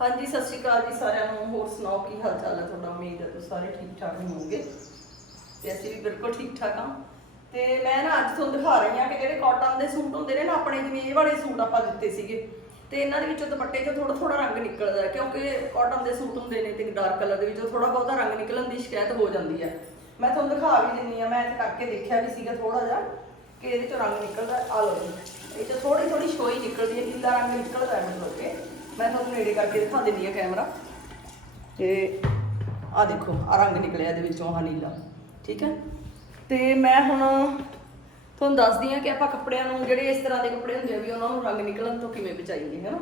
ਹਾਂਜੀ, ਸਤਿ ਸ਼੍ਰੀ ਅਕਾਲ ਜੀ ਸਾਰਿਆਂ ਨੂੰ। ਹੋਰ ਸੁਣਾਓ, ਕੀ ਹਾਲ ਚਾਲ ਹੈ ਤੁਹਾਡਾ? ਉਮੀਦ ਹੈ ਤੁਸੀਂ ਸਾਰੇ ਠੀਕ ਠਾਕ ਹੋਵੋਗੇ। ਤੇ ਅਸੀਂ ਵੀ ਬਿਲਕੁਲ ਠੀਕ ਠਾਕ ਹਾਂ। ਤੇ ਮੈਂ ਨਾ ਅੱਜ ਤੁਹਾਨੂੰ ਦਿਖਾ ਰਹੀ ਹਾਂ ਕਿ ਜਿਹੜੇ ਕਾਟਨ ਦੇ ਸੂਟ ਹੁੰਦੇ ਨੇ ਨਾ, ਆਪਣੇ ਜਿਵੇਂ ਇਹ ਵਾਲੇ ਸੂਟ ਆਪਾਂ ਦਿੱਤੇ ਸੀਗੇ। ਤੇ ਇਹਨਾਂ ਦੇ ਵਿੱਚੋਂ ਦੁਪੱਟੇ 'ਚੋਂ ਥੋੜਾ ਥੋੜਾ ਰੰਗ ਨਿਕਲਦਾ ਕਿਉਂਕਿ ਕਾਟਨ ਦੇ ਸੂਟ ਹੁੰਦੇ ਨੇ ਤੇ ਡਾਰਕ ਕਲਰ ਦੇ ਵਿੱਚੋਂ ਥੋੜਾ ਬਹੁਤਾ ਰੰਗ ਨਿਕਲਣ ਦੀ ਸ਼ਿਕਾਇਤ ਹੋ ਜਾਂਦੀ ਹੈ। ਮੈਂ ਤੁਹਾਨੂੰ ਦਿਖਾ ਵੀ ਦਿੰਨੀ ਆ ਮੈਂ ਇੱਥੇ ਕਰਕੇ ਦੇਖਿਆ ਵੀ ਸੀਗਾ ਥੋੜਾ ਜਿਹਾ ਕਿ ਇਹਦੇ ਚੋਂ ਰੰਗ ਨਿਕਲਦਾ ਆ ਲਓ ਇਹ ਚੋਂ ਥੋੜੀ ਥੋੜੀ ਸ਼ੋਈ ਨਿਕਲਦੀ ਹੈ ਨੀਲਾ ਰੰਗ ਨਿਕਲਦਾ ਹੈ ਮਤਲਬ ਕਿ ਮੈਂ ਤੁਹਾਨੂੰ ਨੇੜੇ ਕਰਕੇ ਦਿਖਾ ਦਿੰਦੀ ਆ ਕੈਮਰਾ। ਤੇ ਆ ਦੇਖੋ ਆ ਰੰਗ ਨਿਕਲਿਆ ਇਹਦੇ ਵਿੱਚੋਂ ਆ ਨੀਲਾ। ਠੀਕ ਹੈ? ਤੇ ਮੈਂ ਹੁਣ ਤੁਹਾਨੂੰ ਦੱਸਦੀ ਆ ਕਿ ਆਪਾਂ ਕੱਪੜਿਆਂ ਨੂੰ, ਜਿਹੜੇ ਇਸ ਤਰ੍ਹਾਂ ਦੇ ਕੱਪੜੇ ਹੁੰਦੇ ਆ ਵੀ ਉਹਨਾਂ ਨੂੰ ਰੰਗ ਨਿਕਲਣ ਤੋਂ ਕਿਵੇਂ ਬਚਾਈਏ, ਹੈ ਨਾ?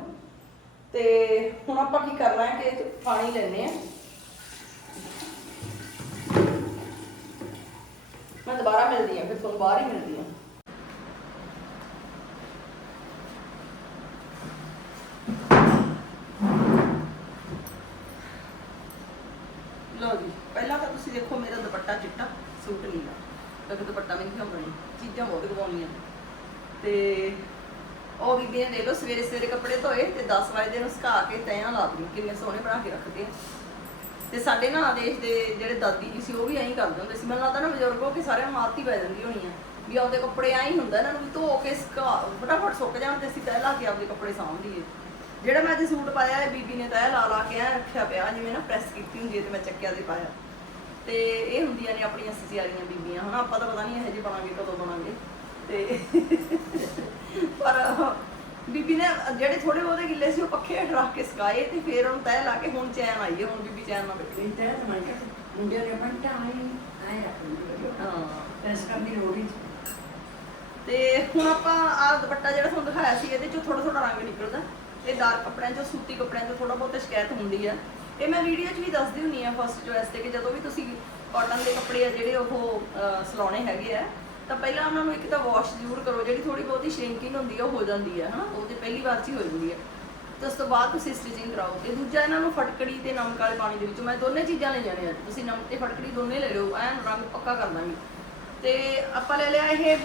ਤੇ ਹੁਣ ਆਪਾਂ ਕੀ ਕਰਨਾ ਹੈ ਕਿ ਪਾਣੀ ਲੈਣੇ ਆ ਮੈਂ ਦੁਬਾਰਾ ਮਿਲਦੀ ਆ ਫਿਰ ਤੁਹਾਨੂੰ ਬਾਹਰ ਹੀ ਮਿਲਦੀ ਆ ਲਓ ਜੀ ਪਹਿਲਾਂ ਤਾਂ ਤੁਸੀਂ ਦੇਖੋ ਮੇਰਾ ਦੁਪੱਟਾ ਚਿੱਟਾ ਸੂਟ ਨੀਲਾ ਕਿਉਂਕਿ ਦੁਪੱਟਾ ਮੈਨੂੰ ਕਿਉਂ ਬਣੀ ਚੀਜ਼ਾਂ ਬਹੁਤ ਗਵਾਉਣੀਆਂ। ਤੇ ਉਹ ਬੀਬੀਆਂ ਦੇ ਲੋ ਸਵੇਰੇ ਸਵੇਰੇ ਕੱਪੜੇ ਧੋਏ ਤੇ 10 ਵਜੇ ਦੇ ਨੂੰ ਸੁਕਾ ਕੇ ਤੈਆਂ ਲਾ ਦਿਓ ਕਿੰਨੇ ਸੋਹਣੇ ਬਣਾ ਕੇ ਰੱਖਦੇ ਆ। ਤੇ ਸਾਡੇ ਨਾ ਦੇਸ਼ ਦੇ ਜਿਹੜੇ ਦਾਦੀ ਜੀ ਸੀ, ਉਹ ਵੀ ਐਂ ਕਰਦੇ ਹੁੰਦੇ ਸੀ। ਮੈਨੂੰ ਲੱਗਦਾ ਨਾ ਬਜ਼ੁਰਗੋ ਕਿ ਸਾਰਿਆਂ ਨੂੰ ਆਦਤ ਹੀ ਪੈ ਜਾਂਦੀ ਹੋਣੀ ਆ, ਵੀ ਆਪਦੇ ਕੱਪੜੇ ਐਂ ਹੁੰਦਾ ਇਹਨਾਂ ਨੂੰ ਵੀ ਧੋ ਕੇ ਸੁਕਾ, ਫਟਾਫਟ ਸੁੱਕ ਜਾਣ ਤੇ ਅਸੀਂ ਤੈਅ ਲਾ ਕੇ ਆਪਦੇ ਕੱਪੜੇ ਸਾਂਭ ਲਈਏ। ਜਿਹੜਾ ਮੈਂ ਅੱਜ ਸੂਟ ਪਾਇਆ ਹੈ, ਬੀਬੀ ਨੇ ਤੈ ਲਾ ਲਾ ਕੇ ਐਂ ਰੱਖਿਆ ਪਿਆ, ਜਿਵੇਂ ਨਾ ਪ੍ਰੈਸ ਕੀਤੀ ਹੁੰਦੀ ਹੈ ਤੇ ਮੈਂ ਚੱਕਿਆ ਤੇ ਪਾਇਆ। ਤੇ ਇਹ ਹੁੰਦੀਆਂ ਨੇ ਆਪਣੀਆਂ ਸਸਿਆਰੀਆਂ ਬੀਬੀਆਂ ਹਨਾ? ਆਪਾਂ ਤਾਂ ਪਤਾ ਨਹੀਂ ਇਹੋ ਜਿਹੇ ਬਣਾਂਗੇ ਕਦੋਂ ਬਣਾਂਗੇ। ਤੇ ਪਰ ਬੀਬੀ ਨੇ ਜਿਹੜੇ ਥੋੜੇ ਬਹੁਤੇ ਗਿੱਲੇ ਸੀ ਉਹ ਪੱਖੇ ਹੇਠ ਰੱਖ ਕੇ ਸੁਕਾਏ ਤੇ ਫਿਰ ਉਹਨੂੰ ਤੈਅ ਲਾ ਕੇ ਹੁਣ ਚੈਨ ਆਈ ਹੈ ਹੁਣ ਬੀਬੀ ਚੈਨ ਨਾਲ ਬੈਠੀ ਇੰਟਰ ਸਮਾਂ ਕਰ ਮੁੰਡੇ ਨੇ ਪੰਟਾ ਆਈ ਆਏ ਰੱਖਦੇ ਹਾਂ। ਪੈਸ ਕਰਨ ਲੋੜ ਤੇ ਹੁਣ ਆਪਾਂ ਆ ਦੁਪੱਟਾ ਜਿਹੜਾ ਤੁਹਾਨੂੰ ਦਿਖਾਇਆ ਸੀ ਇਹਦੇ ਚੋਂ ਥੋੜਾ ਥੋੜਾ ਰੰਗ ਨਿਕਲਦਾ। ਇਹ ਡਾਰਕ ਕੱਪੜਿਆਂ ਚੋਂ ਸੂਤੀ ਕੱਪੜਿਆਂ ਚੋਂ ਥੋੜਾ ਬਹੁਤ ਸ਼ਿਕਾਇਤ ਹੁੰਦੀ ਆ। ਇਹ ਮੈਂ ਵੀਡੀਓ 'ਚ ਵੀ ਦੱਸਦੀ ਹੁੰਨੀ ਆ ਫਸਟ ਚੋਇਸ ਤੇ ਕਿ ਜਦੋਂ ਵੀ ਤੁਸੀਂ ਕਾਟਨ ਦੇ ਕੱਪੜੇ ਆ ਜਿਹੜੇ ਉਹ ਅਹ, ਸਿਲਾਉਣੇ ਹੈਗੇ ਆ ਤਾਂ ਪਹਿਲਾਂ ਉਹਨਾਂ ਨੂੰ ਇੱਕ ਤਾਂ ਵਾਸ਼ ਜ਼ਰੂਰ ਕਰੋ ਜਿਹੜੀ ਥੋੜੀ ਬਹੁਤੀ ਸ਼ਰਿੰਕਿੰਗ ਹੁੰਦੀ ਆ ਉਹ ਹੋ ਜਾਂਦੀ ਆ ਹਨਾ? ਉਹ ਪਹਿਲੀ ਵਾਰ 'ਚ ਹੀ ਹੋ ਜਾਂਦੀ ਆ। ਤੇ ਉਸ ਤੋਂ ਬਾਅਦ ਤੁਸੀਂ ਸਟਿਚਿੰਗ ਕਰਾਓ। ਤੇ ਦੂਜਾ ਇਹਨਾਂ ਨੂੰ ਫਟਕੜੀ ਤੇ ਨਮਕ ਵਾਲੇ ਪਾਣੀ ਦੇ ਵਿੱਚ ਮੈਂ ਦੋਨੇ ਚੀਜ਼ਾਂ ਲੈ ਜਾਣੀਆਂ। ਤੁਸੀਂ ਨਮਕ ਤੇ ਫਟਕੜੀ ਦੋਨੇ ਲੈ ਲਿਓ ਐਨ ਰੰਗ ਪੱਕਾ ਕਰ ਦਾਂਗੇ ਤੇ ਆਪਾਂ ਲੈ ਲਿਆ ਇਹ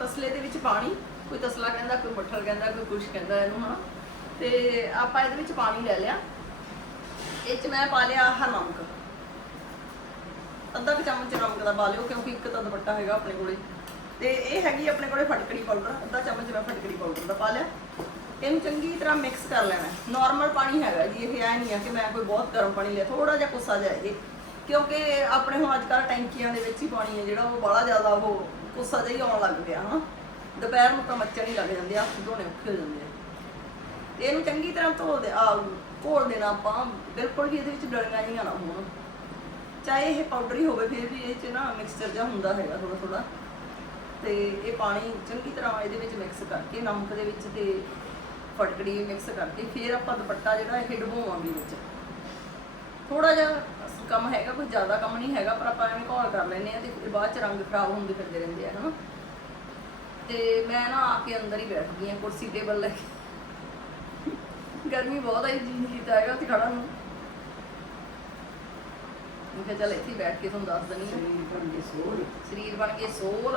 ਤਸਲੇ ਦੇ ਵਿੱਚ ਪਾਣੀ। ਕੋਈ ਤਸਲਾ ਕਹਿੰਦਾ ਕੋਈ ਮੱਠਲ ਕਹਿੰਦਾ ਕੋਈ ਕੁਛ ਕਹਿੰਦਾ ਇਹਨੂੰ ਹਨਾ? ਤੇ ਆਪਾਂ ਇਹਦੇ ਵਿੱਚ ਪਾਣੀ ਲੈ ਲਿਆ। ਇਹ ਚ ਮੈਂ ਪਾ ਲਿਆ ਆਹ ਨਮਕ ਅੱਧਾ ਕੁ ਚਮਚ ਨਮਕ ਦਾ ਪਾ ਲਿਓ, ਕਿਉਂਕਿ ਇੱਕ ਤਾਂ ਦੁਪੱਟਾ ਹੈਗਾ ਆਪਣੇ ਕੋਲੇ। ਤੇ ਇਹ ਹੈਗੀ ਆਪਣੇ ਕੋਲੇ ਫਟਕੜੀ ਪਾਊਡਰ ਅੱਧਾ ਚਮਚ ਮੈਂ ਫਟਕੜੀ ਪਾਊਡਰ ਦਾ ਪਾ ਲਿਆ। ਇਹਨੂੰ ਚੰਗੀ ਤਰ੍ਹਾਂ ਮਿਕਸ ਕਰ ਲੈਣਾ ਨਾਰਮਲ ਪਾਣੀ ਹੈਗਾ ਜੀ, ਇਹ ਐ ਨਹੀਂ ਆ ਕਿ ਮੈਂ ਕੋਈ ਬਹੁਤ ਗਰਮ ਪਾਣੀ ਲਿਆ ਥੋੜਾ ਜਿਹਾ ਕੁੱਸਾ ਜਿਹਾ ਇਹ। ਕਿਉਂਕਿ ਆਪਣੇ ਹੁਣ ਅੱਜ ਕੱਲ੍ਹ ਟੈਂਕੀਆਂ ਦੇ ਵਿੱਚ ਹੀ ਪਾਣੀ ਹੈ ਜਿਹੜਾ, ਉਹ ਬੜਾ ਜ਼ਿਆਦਾ ਉਹ ਕੁੱਸਾ ਜਿਹਾ ਹੀ ਆਉਣ ਲੱਗ ਪਿਆ, ਹਨਾ। ਦੁਪਹਿਰ ਨੂੰ ਤਾਂ ਮੱਚਣ ਹੀ ਲੱਗ ਜਾਂਦੇ ਆ ਹੱਥ ਧੋਣੇ ਔਖੇ ਹੋ ਜਾਂਦੇ ਆ। ਤੇ ਇਹਨੂੰ ਚੰਗੀ ਤਰ੍ਹਾਂ ਧੋ ਦੇ ਆ ਘੋਲ ਦੇਣਾ ਆਪਾਂ, ਬਿਲਕੁਲ ਵੀ ਇਹਦੇ ਵਿੱਚ ਡਲੀਆਂ ਜੀਆਂ ਨਾ ਹੋਣ। ਚਾਹੇ ਇਹ ਪਾਊਡਰ ਹੀ ਹੋਵੇ, ਫਿਰ ਵੀ ਇਹ ਚ ਨਾ ਮਿਕਸਚਰ ਜਿਹਾ ਹੁੰਦਾ ਹੈਗਾ ਥੋੜਾ ਥੋੜਾ ਤੇ ਇਹ ਪਾਣੀ ਚੰਗੀ ਤਰ੍ਹਾਂ ਇਹਦੇ ਵਿੱਚ ਮਿਕਸ ਕਰਕੇ, ਨਮਕ ਦੇ ਵਿੱਚ ਤੇ ਫਟਕੜੀ ਮਿਕਸ ਕਰਕੇ, ਫਿਰ ਆਪਾਂ ਦੁਪੱਟਾ ਜਿਹੜਾ ਇਹ ਡੁਬੋਵਾਂਗੇ ਵਿੱਚ। ਥੋੜਾ ਜਿਹਾ ਕੰਮ ਹੈਗਾ, ਕੋਈ ਜ਼ਿਆਦਾ ਕੰਮ ਨਹੀਂ ਹੈਗਾ, ਪਰ ਆਪਾਂ ਐਵੇਂ ਘੋਲ ਕਰ ਲੈਨੇ ਆ ਤੇ ਫਿਰ ਬਾਅਦ ਚ ਰੰਗ ਖਰਾਬ ਹੁੰਦੇ ਫਿਰਦੇ ਰਹਿੰਦੇ ਆ, ਹਨਾ। ਤੇ ਮੈਂ ਨਾ ਆ ਕੇ ਅੰਦਰ ਹੀ ਬੈਠ ਗਈ ਆ ਕੁਰਸੀ ਟੇਬਲ ਲੈ ਕੇ। ਗਰਮੀ ਬਹੁਤ ਆਈ ਜੀ ਨਹੀਂ ਕੀਤਾ ਹੈਗਾ ਉੱਥੇ ਖੜਾ ਨੂੰ। ਮੈਂ ਕਿਹਾ ਚੱਲ ਇੱਥੇ ਹੀ ਬੈਠ ਕੇ ਤੁਹਾਨੂੰ ਦੱਸ ਹਾਂ। ਸਰੀਰ ਬਣ ਕੇ ਸੋਲ ਸਰੀਰ ਬਣ ਕੇ ਸੋਲ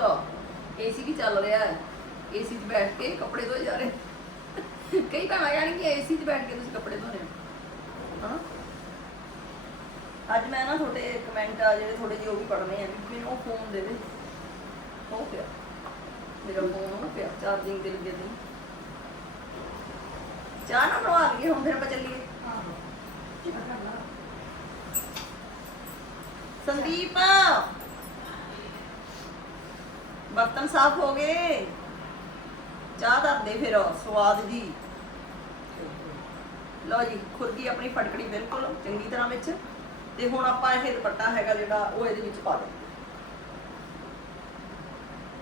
ਏਸੀ ਵੀ ਚੱਲ ਰਿਹਾ ਹੈ। ਏਸੀ 'ਚ ਬੈਠ ਕੇ ਕੱਪੜੇ ਧੋਏ ਜਾ ਰਹੇ। ਕਈ ਭੈਣਾਂ ਕਿ ਏਸੀ 'ਚ ਬੈਠ ਕੇ ਤੁਸੀਂ ਕੱਪੜੇ ਧੋ ਰਹੇ ਹੋ? ਅੱਜ ਮੈਂ ਨਾ ਤੁਹਾਡੇ ਕਮੈਂਟ ਆ ਜਿਹੜੇ ਥੋੜੇ ਜਿਹੇ ਉਹ ਵੀ ਪੜ੍ਹਨੇ ਆ ਵੀ ਮੈਨੂੰ ਉਹ ਫੋਨ ਦੇ ਦੇ। ਹੋ ਪਿਆ। ਮੇਰਾ ਫੋਨ ਉਹ ਪਿਆ ਚਾਰਜਿੰਗ ਤੇ ਲੱਗੇ ਦੀ ਚਾਹ ਨਾ ਬਣਵਾ ਲਈਏ ਹੁਣ ਫਿਰ ਆਪਾਂ ਚੱਲੀਏ। ਸੰਦੀਪ! ਬਰਤਨ ਸਾਫ਼ ਹੋ ਗਏ। ਚਾਹ ਧਰ ਦੇ ਫਿਰ ਸਵਾਦ ਜੀ। ਲਓ ਜੀ ਖੁਰਗੀ ਆਪਣੀ ਫਟਕੜੀ ਬਿਲਕੁਲ ਚੰਗੀ ਤਰ੍ਹਾਂ ਵਿੱਚ। ਤੇ ਹੁਣ ਆਪਾਂ ਇਹ ਦੁਪੱਟਾ ਹੈਗਾ ਜਿਹੜਾ ਉਹ ਇਹਦੇ ਵਿੱਚ ਪਾ ਦੇ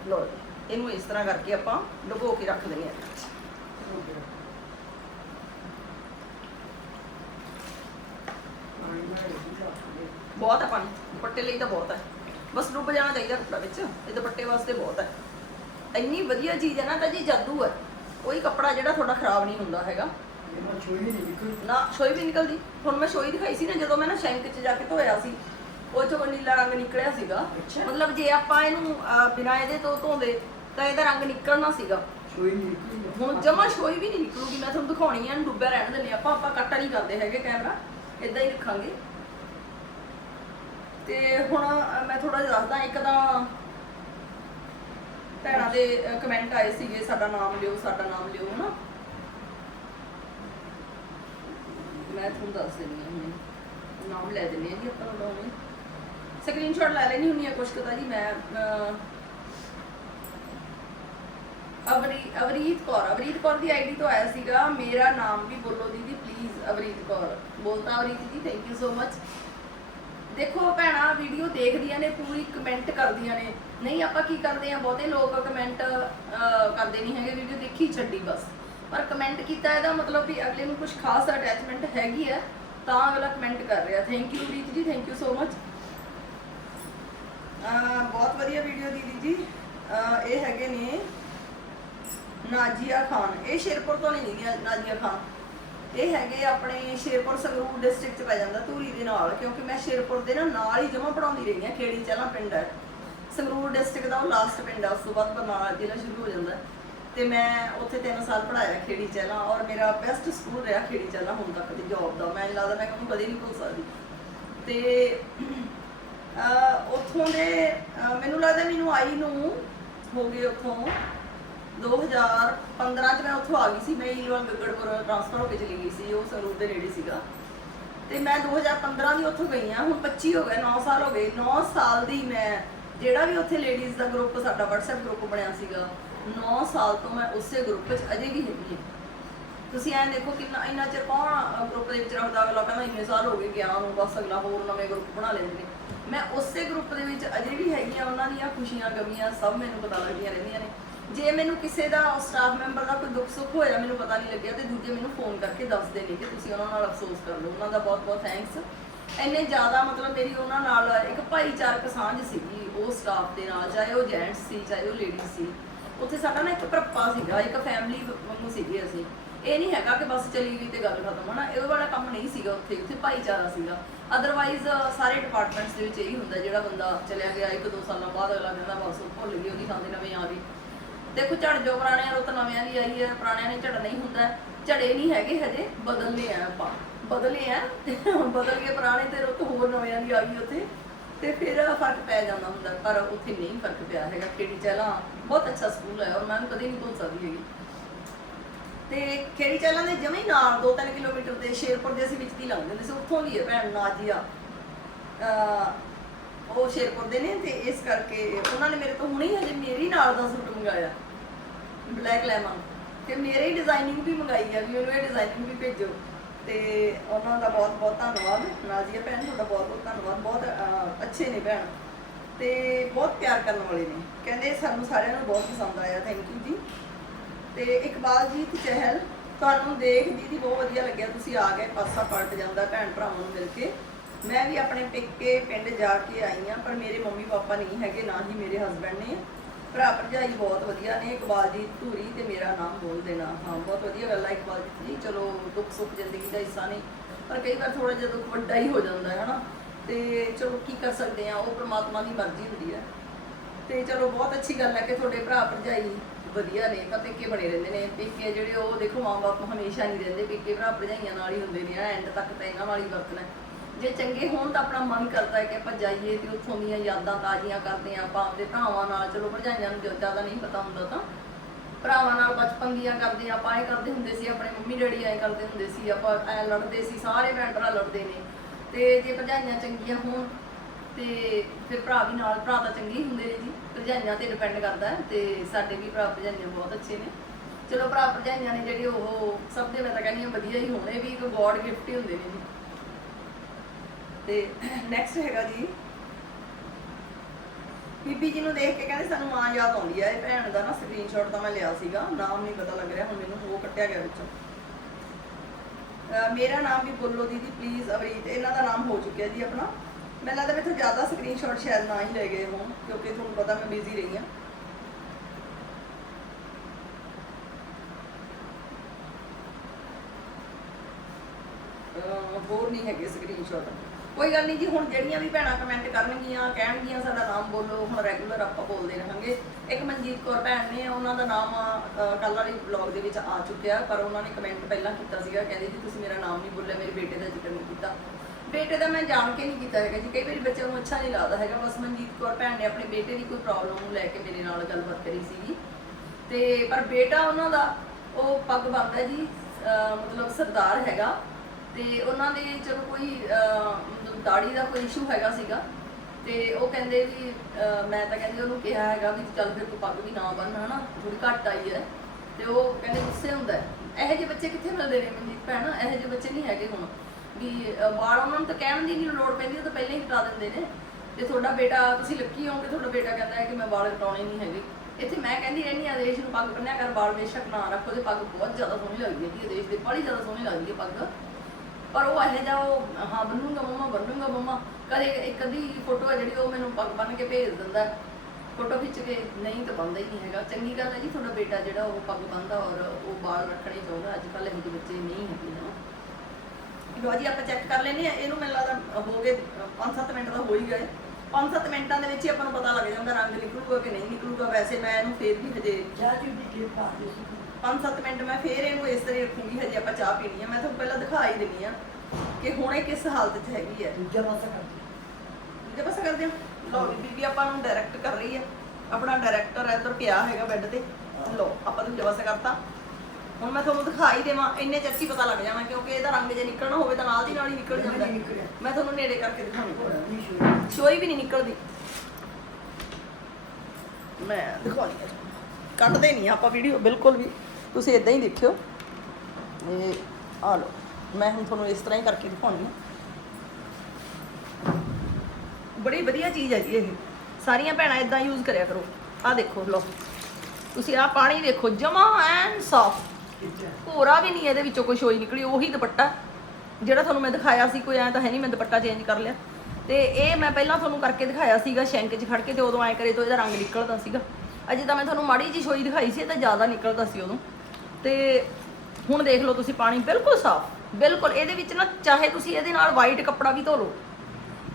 ਲਓ ਜੀ ਇਹਨੂੰ ਇਸ ਤਰ੍ਹਾਂ ਕਰਕੇ ਆਪਾਂ ਡੁਬੋ ਕੇ ਰੱਖ ਦਿੰਦੇ ਹਾਂ ਬਹੁਤ ਹੈ ਪਾਣੀ ਦੁਪੱਟੇ ਲਈ ਤਾਂ ਬਹੁਤ ਹੈ ਬਸ ਡੁੱਬ ਜਾਣਾ ਚਾਹੀਦਾ ਕੱਪੜਾ ਵਿੱਚ ਇਹ ਦੁਪੱਟੇ ਵਾਸਤੇ ਬਹੁਤ ਹੈ ਇੰਨੀ ਵਧੀਆ ਚੀਜ਼ ਹੈ ਨਾ ਤਾਂ ਜੀ ਜਾਦੂ ਹੈ ਕੋਈ ਕੱਪੜਾ ਜਿਹੜਾ ਤੁਹਾਡਾ ਖਰਾਬ ਨਹੀਂ ਹੁੰਦਾ ਹੈਗਾ। ਇਹਨਾਂ ਛੋਈ ਨਹੀਂ ਨਿਕਲ ਨਾ ਸ਼ੋਈ ਵੀ ਨਿਕਲਦੀ। ਹੁਣ ਮੈਂ ਸ਼ੋਈ ਦਿਖਾਈ ਸੀ ਨਾ ਜਦੋਂ ਮੈਂ ਨਾ ਸ਼ੈਂਕ 'ਚ ਜਾ ਕੇ ਧੋਇਆ ਸੀ ਉਹ 'ਚੋਂ ਨੀਲਾ ਰੰਗ ਨਿਕਲਿਆ ਸੀਗਾ। ਮਤਲਬ ਜੇ ਆਪਾਂ ਇਹਨੂੰ ਬਿਨਾਂ ਇਹਦੇ ਤੋਂ ਧੋਂਦੇ ਤਾਂ ਇਹਦਾ ਰੰਗ ਨਿਕਲਣਾ ਸੀਗਾ। ਛੋਈ ਨਹੀਂ ਨਿਕਲੀ ਹੁਣ ਜਮਾ ਸ਼ੋਈ ਵੀ ਨਹੀਂ ਨਿਕਲੂਗੀ। ਮੈਂ ਤੁਹਾਨੂੰ ਦਿਖਾਉਣੀ ਆ ਡੁੱਬਿਆ ਰਹਿਣ ਦਿੰਦੇ ਆਪਾਂ ਆਪਾਂ ਕੱਟ ਨਹੀਂ ਕਰਦੇ ਹੈਗੇ ਕੈਮਰਾ ਇਦਾਂ ਹੀ ਰੱਖਾਂਗੇ। ਤੇ ਹੁਣ ਮੈਂ ਥੋੜਾ ਜਿਹਾ ਦੱਸਦਾ, ਇੱਕ ਤਾਂ ਭੈਣਾਂ ਦੇ ਕਮੈਂਟ ਆਏ ਸੀਗੇ, ਸਾਡਾ ਨਾਮ ਲਿਓ, ਸਾਡਾ ਨਾਮ ਲਿਓ, ਹਨਾ? ਮੈਂ ਤੁਹਾਨੂੰ ਦੱਸ ਦਿੰਦੀ ਹਾਂ ਨਾਮ ਲੈ ਦਿੰਦੀ ਹਾਂ ਜੀ ਆਪਾਂ ਨੂੰ ਸਕਰੀਨਸ਼ਾਟ ਲੈ ਲੈਣੀ ਹੁੰਦੀ ਆ ਕੁਛ ਕਦਾ ਜੀ ਮੈਂ ਅਵਰੀ, ਅਵਰੀਤ ਕੌਰ ਅਵਰੀਤ ਕੌਰ ਦੀ ਆਈਡੀ ਤੋਂ ਆਇਆ ਸੀਗਾ, ਮੇਰਾ ਨਾਮ ਵੀ ਬੋਲੋ ਦੀਦੀ ਪਲੀਜ਼ ਅਵਰੀਤ ਕੌਰ। ਬੋਲਤਾ ਅਵਰੀਤ ਜੀ ਥੈਂਕ ਯੂ ਸੋ ਮਚ ਦੇਖੋ ਭੈਣਾ ਵੀਡੀਓ ਦੇਖਦੀਆਂ ਨੇ, ਪੂਰੀ ਕਮੈਂਟ ਕਰਦੀਆਂ ਨੇ। ਨਹੀਂ, ਆਪਾਂ ਕੀ ਕਰਦੇ ਆ ਬਹੁਤੇ ਲੋਕ ਕਮੈਂਟ ਕਰਦੇ ਨਹੀਂ ਹੈਗੇ। ਵੀਡੀਓ ਦੇਖੀ ਛੱਡੀ ਬਸ। ਪਰ ਕਮੈਂਟ ਕੀਤਾ, ਇਹਦਾ ਮਤਲਬ ਵੀ ਅਗਲੇ ਨੂੰ ਕੁਝ ਖਾਸ ਅਟੈਚਮੈਂਟ ਹੈਗੀ ਹੈ ਤਾਂ ਅਗਲਾ ਕਮੈਂਟ ਕਰ ਰਿਹਾ। ਥੈਂਕ ਯੂ ਰੀਤ ਜੀ ਥੈਂਕ ਯੂ ਸੋ ਮਚ ਬਹੁਤ ਵਧੀਆ ਵੀਡੀਓ ਦੀਦੀ ਜੀ। ਇਹ ਹੈਗੇ ਨੇ ਨਾਜੀਆ ਖਾਨ। ਇਹ ਸ਼ੇਰਪੁਰ ਤੋਂ ਨਹੀਂ ਹੈਗੀ ਨਾਜੀਆ ਖਾਨ। ਇਹ ਹੈਗੇ ਆਪਣੇ ਸ਼ੇਰਪੁਰ ਸੰਗਰੂਰ ਡਿਸਟ੍ਰਿਕਟ ਚ ਪੈ ਜਾਂਦਾ ਧੂਰੀ ਦੇ ਨਾਲ, ਕਿਉਂਕਿ ਮੈਂ ਸ਼ੇਰਪੁਰ ਦੇ ਨਾ ਨਾਲ ਹੀ ਜਮਾ ਪੜਾਉਂਦੀ ਰਹੀ ਹਾਂ, ਖੇੜੀ ਚਲਾ ਪਿੰਡ ਹੈ। ਸੰਗਰੂਰ ਡਿਸਟ੍ਰਿਕਟ ਦਾ ਉਹ ਲਾਸਟ ਪਿੰਡ ਹੈ ਉਸ ਤੋਂ ਬਾਅਦ ਬਰਨਾਲਾ ਜ਼ਿਲ੍ਹਾ ਸ਼ੁਰੂ ਹੋ ਜਾਂਦਾ। ਤੇ ਮੈਂ ਉੱਥੇ 3 ਸਾਲ ਪੜਾਇਆ ਖੇੜੀ ਚਲਾ ਔਰ ਮੇਰਾ ਬੈਸਟ ਸਕੂਲ ਰਿਹਾ ਖੇੜੀ ਚਲਾ ਹੁਣ ਤੱਕ ਦੀ ਜੌਬ ਦਾ। ਮੈਂ ਲੱਗਦਾ ਮੈਂ ਕਦੇ ਕਦੇ ਨਹੀਂ ਭੁੱਲ ਸਕਦੀ। ਤੇ ਉੱਥੋਂ ਦੇ ਮੈਨੂੰ ਲੱਗਦਾ ਮੈਨੂੰ ਆਈ ਨੂੰ ਹੋ ਗਏ ਉੱਥੋਂ 2015 ਚ ਮੈਂ ਉੱਥੋਂ ਆ ਗਈ ਸੀ, ਮੈਂ ਈਲਵਨ ਗਗੜਪੁਰ ਟ੍ਰਾਂਸਫਰ ਹੋ ਕੇ ਚਲੀ ਗਈ ਸੀ, ਉਹ ਸਰੂਰ ਦੇ ਨੇੜੇ ਸੀਗਾ। ਤੇ ਮੈਂ 2015 ਦੀ ਉੱਥੋਂ ਗਈ ਆ ਹੁਣ 25 ਹੋ ਗਏ 9 ਸਾਲ ਹੋ ਗਏ 9 ਸਾਲ ਦੀ ਮੈਂ ਜਿਹੜਾ ਵੀ ਉੱਥੇ ਲੇਡੀਜ਼ ਦਾ ਗਰੁੱਪ ਸਾਡਾ WhatsApp ਗਰੁੱਪ ਬਣਿਆ ਸੀਗਾ 9 ਸਾਲ ਤੋਂ ਮੈਂ ਉਸੇ ਗਰੁੱਪ ਵਿੱਚ ਅਜੇ ਵੀ ਹੈਗੀ ਹਾਂ। ਤੁਸੀਂ ਐਂ ਦੇਖੋ ਕਿੰਨਾ, ਇੰਨਾ ਚਿਰ ਕੌਣ ਗਰੁੱਪ ਦੇ ਵਿੱਚ ਰੱਖਦਾ ਅਗਲਾ, ਕਹਿੰਦਾ ਇੰਨੇ ਸਾਲ ਹੋ ਗਏ ਗਿਆ ਨੂੰ, ਬਸ ਅਗਲਾ ਹੋਰ ਨਵੇਂ ਗਰੁੱਪ ਬਣਾ ਲੈਂਦੇ ਨੇ ਮੈਂ ਉਸੇ ਗਰੁੱਪ ਦੇ ਵਿੱਚ ਅਜੇ ਵੀ ਹੈਗੀ ਆ ਉਹਨਾਂ ਦੀਆਂ ਖੁਸ਼ੀਆਂ, ਗਮੀਆਂ ਸਭ ਮੈਨੂੰ ਪਤਾ ਲੱਗਦੀਆਂ ਰਹਿੰਦੀਆਂ ਨੇ। ਜੇ ਮੈਨੂੰ ਕਿਸੇ ਦਾ ਸਟਾਫ ਮੈਂਬਰ ਦਾ ਕੋਈ ਦੁੱਖ ਸੁੱਖ ਹੋਇਆ, ਮੈਨੂੰ ਪਤਾ ਨਹੀਂ ਲੱਗਿਆ ਤੇ ਦੂਜੇ ਮੈਨੂੰ ਫੋਨ ਕਰਕੇ ਦੱਸਦੇ ਨੇ ਕਿ ਤੁਸੀਂ ਉਹਨਾਂ ਨਾਲ ਅਫਸੋਸ ਕਰ ਲਓ। ਉਹਨਾਂ ਦਾ ਬਹੁਤ ਬਹੁਤ ਥੈਂਕਸ ਇੰਨੇ ਜ਼ਿਆਦਾ ਮਤਲਬ ਮੇਰੀ ਉਹਨਾਂ ਨਾਲ ਇੱਕ ਭਾਈਚਾਰਕ ਸਾਂਝ ਸੀਗੀ। ਉਹ ਸਟਾਫ ਦੇ ਨਾਲ, ਚਾਹੇ ਉਹ ਜੈਂਟਸ ਸੀ, ਚਾਹੇ ਉਹ ਲੇਡੀਜ਼ ਸੀ। ਉੱਥੇ ਸਾਡਾ ਨਾ ਇੱਕ ਭਰਪਾ ਸੀਗਾ, ਇੱਕ ਫੈਮਿਲੀ ਵਾਂਗੂ ਸੀਗੇ ਅਸੀਂ। ਇਹ ਨਹੀਂ ਹੈਗਾ ਕਿ ਬਸ ਚਲੀ ਗਈ ਤੇ ਗੱਲ ਖਤਮ। ਹਨਾ, ਇਹ ਵਾਲਾ ਕੰਮ ਨਹੀਂ ਸੀਗਾ ਉੱਥੇ। ਉੱਥੇ ਭਾਈਚਾਰਾ ਸੀਗਾ। ਅਦਰਵਾਈਜ਼ ਸਾਰੇ ਡਿਪਾਰਟਮੈਂਟਸ ਦੇ ਵਿੱਚ ਇਹੀ ਹੁੰਦਾ, ਜਿਹੜਾ ਬੰਦਾ ਚਲਿਆ ਗਿਆ ਇੱਕ ਦੋ ਸਾਲਾਂ ਬਾਅਦ, ਅਗਲਾ ਕਹਿੰਦਾ ਬਸ ਉਹ ਭੁੱਲ ਗਈ, ਉਹਦੀ ਥਾਂ ਤੇ ਨਵੇਂ ਆ ਗਏ ਦੇਖੋ ਝੜ ਜੋ ਪੁਰਾਣਿਆਂ ਰੁੱਤ ਨਵਿਆਂ ਦੀ ਆਈ ਹੈ ਪੁਰਾਣਿਆਂ ਨੇ ਝੜ ਨਹੀਂ ਹੁੰਦਾ। ਝੜੇ ਨਹੀਂ ਹੈਗੇ ਹਜੇ ਬਦਲਨੇ ਆ ਆਪਾਂ। ਬਦਲੇ ਆ, ਬਦਲ ਕੇ ਪੁਰਾਣੇ ਤੇ ਰੁੱਤ ਹੋਰ ਨਵਿਆਂ ਦੀ ਆ ਉੱਥੇ। ਤੇ ਫਿਰ ਫ਼ਰਕ ਪੈ ਜਾਂਦਾ ਹੁੰਦਾ, ਪਰ ਉੱਥੇ ਨਹੀਂ ਫ਼ਰਕ ਪਿਆ ਹੈਗਾ। ਖੇੜੀ ਚਹਿਲਾਂ, ਬਹੁਤ ਅੱਛਾ ਸਕੂਲ ਹੈ ਔਰ ਮੈਂ ਕਦੇ ਨਹੀਂ ਭੁੱਲ ਸਕਦੀ ਹੈਗੀ। ਤੇ ਖੇੜੀ ਚਹਿਲਾਂ ਦੇ ਜਮੇ ਨਾਲ 2-3 ਕਿਲੋਮੀਟਰ ਦੇ ਸ਼ੇਰਪੁਰ ਦੇ ਅਸੀਂ ਵਿੱਚ ਦੀ ਲੰਘ ਜਾਂਦੇ ਸੀ, ਉੱਥੋਂ ਦੀ ਹੈ ਭੈਣ, ਨਾਜੀਆ। ਅਹ ਉਹ ਸ਼ੇਰਪੁਰ ਦੇ ਨੇ ਤੇ ਇਸ ਕਰਕੇ ਉਹਨਾਂ ਨੇ ਮੇਰੇ ਤੋਂ ਹੁਣੇ ਹੀ ਹਜੇ ਮੇਰੀ ਨਾਲ ਦਾ ਸੂਟ ਮੰਗਾਇਆ। ਬਲੈਕ ਲੈਮਨ ਤੇ ਮੇਰੇ ਹੀ ਡਿਜ਼ਾਈਨਿੰਗ ਵੀ ਮੰਗਾਈ ਆ, ਵੀ ਉਹਨੂੰ ਇਹ ਡਿਜ਼ਾਈਨਿੰਗ ਵੀ ਭੇਜੋ। ਤੇ ਉਹਨਾਂ ਦਾ ਬਹੁਤ ਬਹੁਤ ਧੰਨਵਾਦ। ਨਾਜ਼ੀਆ ਭੈਣ, ਤੁਹਾਡਾ ਬਹੁਤ ਬਹੁਤ ਧੰਨਵਾਦ। ਬਹੁਤ ਅੱਛੇ ਨੇ ਭੈਣ। ਤੇ ਬਹੁਤ ਪਿਆਰ ਕਰਨ ਵਾਲੇ ਨੇ। ਕਹਿੰਦੇ ਸਾਨੂੰ ਸਾਰਿਆਂ ਨੂੰ ਬਹੁਤ ਪਸੰਦ ਆਇਆ। ਥੈਂਕ ਯੂ ਜੀ। ਤੇ ਇਕਬਾਲਜੀਤ ਚਹਿਲ, ਤੁਹਾਨੂੰ ਦੇਖ ਦੀਦੀ, ਬਹੁਤ ਵਧੀਆ ਲੱਗਿਆ। ਤੁਸੀਂ ਆ ਗਏ, ਪਾਸਾ ਪਲਟ ਜਾਂਦਾ ਭੈਣ ਭਰਾਵਾਂ ਨੂੰ ਮਿਲ ਕੇ। ਮੈਂ ਵੀ ਆਪਣੇ ਪੇਕੇ ਪਿੰਡ ਜਾ ਕੇ ਆਈ ਆ ਪਰ ਮੇਰੇ ਮੰਮੀ ਪਾਪਾ ਨਹੀਂ ਹੈਗੇ, ਨਾ ਹੀ ਮੇਰੇ ਹਸਬੰਡ ਨੇ। ਭਰਾ ਭਰਜਾਈ ਬਹੁਤ ਵਧੀਆ ਨੇ, ਇਕਬਾਲ ਇਕਬਾਲਜੀਤ ਧੂਰੀ ਤੇ ਮੇਰਾ ਨਾਮ ਬੋਲ ਦੇਣਾ। ਹਾਂ, ਬਹੁਤ ਵਧੀਆ ਗੱਲ ਹੈ ਇਕਬਾਲਜੀਤ ਜੀ ਚਲੋ, ਦੁੱਖ ਸੁੱਖ ਜ਼ਿੰਦਗੀ ਦਾ ਹਿੱਸਾ ਨਹੀਂ ਪਰ ਕਈ ਵਾਰ ਥੋੜਾ ਜਿਹਾ ਦੁੱਖ ਵੱਡਾ ਹੀ ਹੋ ਜਾਂਦਾ ਹੈ ਹਨਾ ਤੇ ਚਲੋ, ਕੀ ਕਰ ਸਕਦੇ ਆ ਉਹ ਪ੍ਰਮਾਤਮਾ ਦੀ ਮਰਜ਼ੀ ਹੁੰਦੀ ਹੈ। ਤੇ ਚਲੋ, ਬਹੁਤ ਅੱਛੀ ਗੱਲ ਹੈ ਕਿ ਤੁਹਾਡੇ ਭਰਾ ਭਰਜਾਈ ਵਧੀਆ ਨੇ, ਤਾਂ ਪੇਕੇ ਬਣੇ ਰਹਿੰਦੇ ਨੇ। ਪੇਕੇ ਜਿਹੜੇ ਉਹ ਦੇਖੋ ਮਾਂ-ਬਾਪ ਹਮੇਸ਼ਾ ਨਹੀਂ ਰਹਿੰਦੇ, ਪੇਕੇ ਭਰਾ ਭਰਜਾਈਆਂ ਨਾਲ ਹੀ ਹੁੰਦੇ ਨੇ ਐਂਡ ਤੱਕ ਤਾਂ ਇਹਨਾਂ ਨਾਲ ਹੀ ਵਰਤਣਾ ਜੇ ਚੰਗੇ ਹੋਣ ਤਾਂ ਆਪਣਾ ਮਨ ਕਰਦਾ ਹੈ ਕਿ ਆਪਾਂ ਜਾਈਏ ਤੇ ਉੱਥੋਂ ਦੀਆਂ ਯਾਦਾਂ ਤਾਜ਼ੀਆਂ ਕਰਦੇ ਹਾਂ ਆਪਾਂ ਆਪਦੇ ਭਰਾਵਾਂ ਨਾਲ। ਚਲੋ ਭਰਜਾਈਆਂ ਨੂੰ ਜ਼ਿਆਦਾ ਨਹੀਂ ਪਤਾ ਹੁੰਦਾ ਤਾਂ। ਭਰਾਵਾਂ ਨਾਲ ਬਚਪਨ ਦੀਆਂ ਕਰਦੇ ਹਾਂ, ਆਪਾਂ ਇਹ ਕਰਦੇ ਹੁੰਦੇ ਸੀ ਆਪਣੇ ਮੰਮੀ ਡੈਡੀ ਐ ਕਰਦੇ ਹੁੰਦੇ ਸੀ ਆਪਾਂ ਐ ਲੜਦੇ ਸੀ ਸਾਰੇ ਭੈਣ ਭਰਾ ਲੜਦੇ ਨੇ। ਤੇ ਜੇ ਭਰਜਾਈਆਂ ਚੰਗੀਆਂ ਹੋਣ ਤੇ ਫਿਰ ਭਰਾ ਵੀ ਨਾਲ ਭਰਾ ਤਾਂ ਚੰਗੇ ਹੁੰਦੇ ਨੇ ਜੀ। ਭਰਜਾਈਆਂ ਤੇ ਡਿਪੈਂਡ ਕਰਦਾ ਹੈ ਤੇ ਸਾਡੇ ਵੀ ਭਰਾ ਭਰਜਾਈਆਂ ਬਹੁਤ ਅੱਛੇ ਨੇ। ਚਲੋ ਭਰਾ ਭਰਜਾਈਆਂ ਨੇ ਜਿਹੜੇ ਉਹ ਸਭ ਦੇ ਮੈਂ ਤਾਂ ਕਹਿੰਦੀ ਹਾਂ ਵਧੀਆ ਹੀ ਹੋਣੇ ਵੀ ਇੱਕ ਗੋਡ ਗਿਫਟ ਹੀ ਹੁੰਦੇ ਨੇ ਜੀ। ਤੇ ਨੈਕਸਟ ਹੈਗਾ ਜੀ। ਬੀਬੀ ਜੀ ਨੂੰ ਦੇਖ ਕੇ ਕਹਿੰਦੇ ਸਾਨੂੰ ਮਾਂ ਯਾਦ ਆਉਂਦੀ ਆ, ਇਹ ਭੈਣ ਦਾ ਨਾ ਸਕਰੀਨਸ਼ਾਟ ਤਾਂ ਮੈਂ ਲਿਆ ਸੀਗਾ, ਨਾਮ ਨਹੀਂ ਪਤਾ ਲੱਗ ਰਿਹਾ, ਹੁਣ ਮੈਨੂੰ ਉਹ ਕੱਟਿਆ ਗਿਆ ਵਿੱਚੋਂ। ਮੇਰਾ ਨਾਮ ਵੀ ਬੋਲੋ ਦੀਦੀ ਪਲੀਜ਼ ਅਵਰੀਤ, ਇਹਨਾਂ ਦਾ ਨਾਮ ਹੋ ਚੁੱਕਿਆ ਜੀ ਆਪਣਾ। ਮੈਨੂੰ ਲੱਗਦਾ ਮੈਥੋਂ ਜ਼ਿਆਦਾ ਸਕਰੀਨਸ਼ਾਟ ਸ਼ਾਇਦ ਨਾ ਹੀ ਲੈ ਗਏ ਹੋਣ, ਕਿਉਂਕਿ ਤੁਹਾਨੂੰ ਪਤਾ ਮੈਂ ਬਿਜ਼ੀ ਰਹੀ ਹਾਂ। ਹੋਰ ਨਹੀਂ ਹੈਗੇ ਸਕਰੀਨਸ਼ਾਟ ਕੋਈ ਗੱਲ ਨਹੀਂ ਜੀ, ਹੁਣ ਜਿਹੜੀਆਂ ਵੀ ਭੈਣਾਂ ਕਮੈਂਟ ਕਰਨਗੀਆਂ, ਕਹਿਣਗੀਆਂ, ਸਾਡਾ ਨਾਮ ਬੋਲੋ, ਹੁਣ ਰੈਗੂਲਰ ਆਪਾਂ ਬੋਲਦੇ ਰਹਾਂਗੇ। ਇੱਕ ਮਨਜੀਤ ਕੌਰ ਭੈਣ ਨੇ, ਉਹਨਾਂ ਦਾ ਨਾਮ ਕੱਲ ਵਾਲੀ ਵਲੌਗ ਦੇ ਵਿੱਚ ਆ ਚੁੱਕਿਆ, ਪਰ ਉਹਨਾਂ ਨੇ ਕਮੈਂਟ ਪਹਿਲਾਂ ਕੀਤਾ ਸੀਗਾ, ਕਹਿੰਦੇ ਜੀ, ਤੁਸੀਂ ਮੇਰਾ ਨਾਮ ਨਹੀਂ ਬੋਲਿਆ, ਮੇਰੇ ਬੇਟੇ ਦਾ ਜ਼ਿਕਰ ਨਹੀਂ ਕੀਤਾ। ਬੇਟੇ ਦਾ ਮੈਂ ਜਾਣ ਕੇ ਨਹੀਂ ਕੀਤਾ ਹੈਗਾ ਜੀ, ਕਈ ਵਾਰੀ ਬੱਚਿਆਂ ਨੂੰ ਅੱਛਾ ਨਹੀਂ ਲੱਗਦਾ ਹੈਗਾ, ਬਸ ਮਨਜੀਤ ਕੌਰ ਭੈਣ ਨੇ ਆਪਣੇ ਬੇਟੇ ਦੀ ਕੋਈ ਪ੍ਰੋਬਲਮ ਨੂੰ ਲੈ ਕੇ ਮੇਰੇ ਨਾਲ ਗੱਲਬਾਤ ਕਰੀ ਸੀਗੀ। ਤੇ, ਪਰ ਬੇਟਾ ਉਹਨਾਂ ਦਾ, ਉਹ ਪੱਗ ਬੰਨਦਾ ਜੀ ਮਤਲਬ ਸਰਦਾਰ ਹੈਗਾ। ਤੇ ਉਹਨਾਂ ਦੇ ਚਲੋ ਕੋਈ ਦਾੜੀ ਦਾ ਕੋਈ ਇਸ਼ੂ ਹੈਗਾ ਸੀਗਾ ਤੇ ਉਹ ਕਹਿੰਦੇ ਵੀ ਅਹ, ਮੈਂ ਤਾਂ ਕਹਿੰਦੀ ਉਹਨੂੰ ਕਿਹਾ ਹੈਗਾ ਵੀ ਚੱਲ ਫਿਰ ਤੂੰ ਪੱਗ ਵੀ ਨਾ ਬੰਨ ਹਨਾ ਥੋੜੀ ਘੱਟ ਆਈ ਹੈ। ਤੇ ਉਹ ਕਹਿੰਦੇ ਗੁੱਸੇ ਹੁੰਦਾ ਹੈ। ਇਹੋ ਜਿਹੇ ਬੱਚੇ ਕਿੱਥੇ ਮਿਲਦੇ ਨੇ ਮਨਜੀਤ ਭੈਣ? ਇਹੋ ਜਿਹੇ ਬੱਚੇ ਨਹੀਂ ਹੈਗੇ ਹੁਣ। ਵੀ ਅਹ, ਵਾਲ ਉਹਨਾਂ ਨੂੰ ਤਾਂ ਕਹਿਣ ਦੀ ਨਹੀਂ ਲੋੜ ਪੈਂਦੀ ਉਹ ਤਾਂ ਪਹਿਲਾਂ ਹੀ ਕਟਾ ਦਿੰਦੇ ਨੇ। ਤੇ ਤੁਹਾਡਾ ਬੇਟਾ ਤੁਸੀਂ ਲੱਕੀ ਹੋਗੇ ਤੁਹਾਡਾ ਬੇਟਾ ਕਹਿੰਦਾ ਹੈ ਕਿ ਮੈਂ ਵਾਲ ਕਟਾਉਣੇ ਨਹੀਂ ਹੈਗੇ। ਇੱਥੇ ਮੈਂ ਕਹਿੰਦੀ ਰਹਿੰਦੀ ਆ ਦੇਸ਼ ਨੂੰ ਪੱਗ ਬੰਨਿਆ ਕਰ ਵਾਲ ਬੇਸ਼ੱਕ ਨਾ ਰੱਖੋ ਤੇ ਪੱਗ ਬਹੁਤ ਜ਼ਿਆਦਾ ਸੋਹਣੀ ਲੱਗਦੀ ਹੈ ਜੀ ਦੇਸ਼ ਦੇ ਬੜੀ ਜ਼ਿਆਦਾ ਸੋਹਣੀ ਲੱਗਦੀ ਹੈ ਪੱਗ। ਪਰ ਉਹ ਇਹੋ ਜਿਹਾ ਉਹ ਹਾਂ ਬੰਨੂਗਾ ਮਮਾ ਬੰਨੂਗਾ ਮਮਾ। ਕਦੇ ਇੱਕ ਅੱਧੀ ਫੋਟੋ ਹੈ ਜਿਹੜੀ ਉਹ ਮੈਨੂੰ ਪੱਗ ਬੰਨ ਕੇ ਭੇਜ ਦਿੰਦਾ। ਫੋਟੋ ਖਿੱਚ ਕੇ ਨਹੀਂ ਤਾਂ ਬੰਦਾ ਹੀ ਨਹੀਂ ਹੈਗਾ। ਚੰਗੀ ਗੱਲ ਹੈ ਜੀ ਤੁਹਾਡਾ ਬੇਟਾ ਜਿਹੜਾ ਉਹ ਪੱਗ ਬੰਨਦਾ ਔਰ ਉਹ ਵਾਲ ਰੱਖਣੇ ਚਾਹੁੰਦਾ। ਅੱਜ ਕੱਲ੍ਹ ਇਹੋ ਜਿਹੇ ਬੱਚੇ ਨਹੀਂ ਹੈਗੇ ਨਾ। ਲੋ ਜੀ ਆਪਾਂ ਚੈੱਕ ਕਰ ਲੈਨੇ ਆ ਇਹਨੂੰ ਮੈਨੂੰ ਲੱਗਦਾ ਹੋ ਗਏ 5-7 ਮਿੰਟ ਦਾ ਹੋ ਹੀ ਗਏ। 5-7 ਮਿੰਟਾਂ ਦੇ ਵਿੱਚ ਹੀ ਆਪਾਂ ਨੂੰ ਪਤਾ ਲੱਗ ਜਾਂਦਾ ਰੰਗ ਨਿਕਲੂਗਾ ਕਿ ਨਹੀਂ ਨਿਕਲੂਗਾ। ਵੈਸੇ ਮੈਂ ਇਹਨੂੰ ਫੇਰ ਵੀ ਹਜੇ ਚਾਹ ਚੂਹ ਦੀ ਕਲਿੱਪ ਪਾ ਦੇ ਸੀ 5-7 ਮਿੰਟ ਮੈਂ ਫੇਰ ਇਹਨੂੰ ਇਸ ਤਰ੍ਹਾਂ ਹੀ ਰੱਖੂੰਗੀ ਹਜੇ ਆਪਾਂ ਚਾਹ ਪੀਣੀ ਆ। ਮੈਂ ਤੁਹਾਨੂੰ ਪਹਿਲਾਂ ਦਿਖਾ ਹੀ ਦਿੰਨੀ ਆ ਕਿ ਹੁਣ ਇਹ ਕਿਸ ਹਾਲਤ 'ਚ ਹੈਗੀ ਹੈ ਦੂਜਾ ਪਾਸਾ ਕਰ ਦੇ ਜੇ ਬਸ ਕਰਦੇ ਹਾਂ ਲਓ ਵੀ ਬੀਬੀ ਆਪਾਂ ਨੂੰ ਡਾਇਰੈਕਟ ਕਰ ਰਹੀ ਹੈ ਆਪਣਾ ਡਾਇਰੈਕਟਰ ਇੱਧਰ ਪਿਆ ਹੈਗਾ ਬੈੱਡ ਤੇ। ਲਓ ਆਪਾਂ ਦੂਜੇ ਪਾਸੇ ਕਰਤਾ। ਹੁਣ ਮੈਂ ਤੁਹਾਨੂੰ ਦਿਖਾਈ ਦੇਵਾਂ ਇੰਨੇ ਚ ਅੱਛੀ ਪਤਾ ਲੱਗ ਜਾਣਾ ਕਿਉਂਕਿ ਇਹਦਾ ਰੰਗ ਜੇ ਨਿਕਲਣਾ ਹੋਵੇ ਤਾਂ ਨਾਲ ਦੀ ਨਾਲ ਹੀ ਨਿਕਲ ਜਾਂਦਾ। ਨਿਕਲਿਆ। ਮੈਂ ਤੁਹਾਨੂੰ ਨੇੜੇ ਕਰਕੇ ਦਿਖਾਉਂਗੀ। ਥੋੜਾ ਨਹੀਂ ਸ਼ੁਰੂ। ਸ਼ੋਈ ਵੀ ਨਹੀਂ ਨਿਕਲਦੀ। ਮੈਂ ਦਿਖਾਉਣੀ ਹੈ ਕੱਟਦੇ ਨਹੀਂ ਆਪਾਂ ਵੀਡੀਓ ਬਿਲਕੁਲ ਵੀ। ਤੁਸੀਂ ਇਦਾਂ ਹੀ ਦੇਖਿਓ। ਇਹ ਆ ਲਓ, ਮੈਂ ਹੁਣ ਤੁਹਾਨੂੰ ਇਸ ਤਰ੍ਹਾਂ ਹੀ ਕਰਕੇ ਦਿਖਾਉਣੀ ਹੈ। ਬੜੀ ਵਧੀਆ ਚੀਜ਼ ਹੈ ਜੀ ਇਹ। ਸਾਰੀਆਂ ਭੈਣਾਂ ਇਦਾਂ ਯੂਜ਼ ਕਰਿਆ ਕਰੋ। ਆ ਦੇਖੋ, ਲਓ। ਤੁਸੀਂ ਆ ਪਾਣੀ ਦੇਖੋ, ਜਮਾ ਐਨ ਸਾਫ਼। ਕਿੱਥੇ ਵੀ ਨਹੀਂ ਇਹਦੇ ਵਿੱਚੋਂ ਕੋਈ ਸ਼ੋਈ ਨਿਕਲੀ, ਉਹੀ ਦੁਪੱਟਾ। ਜਿਹੜਾ ਤੁਹਾਨੂੰ ਮੈਂ ਦਿਖਾਇਆ ਸੀ, ਕੋਈ ਐ ਤਾਂ ਹੈ ਨਹੀਂ, ਮੈਂ ਦੁਪੱਟਾ ਚੇਂਜ ਕਰ ਲਿਆ। ਤੇ ਇਹ ਮੈਂ ਪਹਿਲਾਂ ਤੁਹਾਨੂੰ ਕਰਕੇ ਦਿਖਾਇਆ ਸੀਗਾ, ਸ਼ੈਂਕ 'ਚ ਖੜ ਕੇ ਤੇ ਉਦੋਂ ਐ ਕਰੇ ਤੋਂ ਇਹਦਾ ਰੰਗ ਨਿਕਲਦਾ ਸੀਗਾ। ਅਜੇ ਤਾਂ ਮੈਂ ਤੁਹਾਨੂੰ ਮਾੜੀ ਜੀ ਸ਼ੋਈ ਦਿਖਾਈ ਸੀ, ਇਹ ਤਾਂ ਜ਼ਿਆਦਾ ਨਿਕਲਦਾ ਸੀ ਉਦੋਂ। ਤੇ ਹੁਣ ਦੇਖ ਲਓ ਤੁਸੀਂ ਪਾਣੀ ਬਿਲਕੁਲ ਸਾਫ਼ ਬਿਲਕੁਲ ਇਹਦੇ ਵਿੱਚ ਨਾ ਚਾਹੇ ਤੁਸੀਂ ਇਹਦੇ ਨਾਲ ਵਾਈਟ ਕੱਪੜਾ ਵੀ ਧੋ ਲਓ